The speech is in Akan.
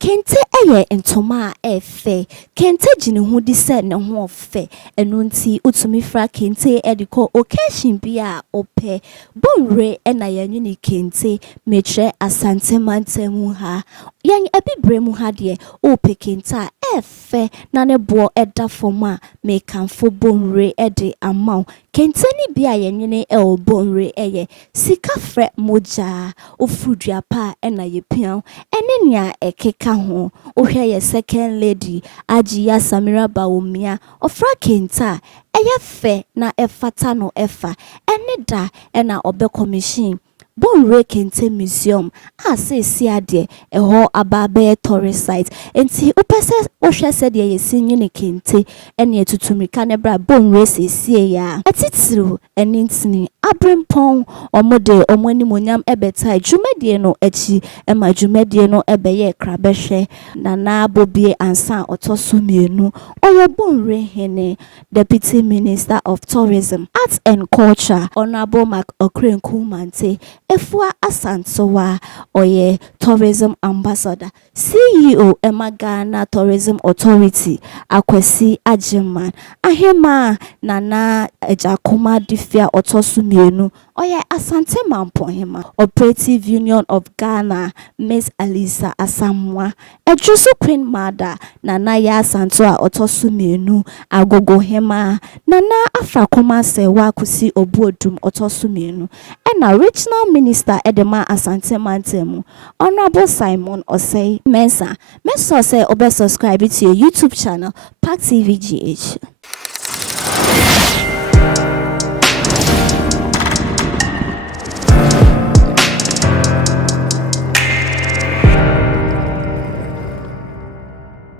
Kente eye ntoma efe. Kente jini hu di se ne ho ofe. Enu nti utumi fra kente ediko occasion bia ope. Bonwire ena yanyu ni kente metre AsantemanWeb ha. Yang ebibre mu ha de ope kente a efe na ne bo eda foma me kanfo bonwire ede amount. Kente ni bia yanyu e bonwire eye sika fre moja ofudua pa ena yepian ene nia ekeka ho ohwe ye second lady Ajiya Samira Baumia ofra kenta eye fe na efata no efa ene da ena obe commission Bonwire Kente Museum si ade eho ababe tourist site enti upese ohwe se de ye sinyi kente ene tutumika ne bra Bonwire sie ya etitiru ene ntini Abrepo omode omani monyam ebeta dwumedie no echi ema dwumedie no ebeye krabehwe nana bobie ansa otoso mienu oye Bonwire hene Deputy Minister of Tourism, Arts and Culture, Honorable Mark Okrenkumante, Efua Asantewa, Oye Tourism Ambassador, CEO Ghana Tourism Authority, Akwesi Ajiman, Ahema Nana Ejakuma Difia Otosu Mienu, Oye AsantemanWeb, Operative Union of Ghana, Miss Alisa Asamwa, Ejisu Queen Mother, Nana Ya Santoa Otosu Mienu, Agogo Hema, Nana Afra Kumasi Wakusi Adum Otosu Mienu, and Regional Minister Edema AsantemanWeb, Honorable Simon Osei Mensa. Make sure say obe subscribe to your YouTube channel, Park TV GH.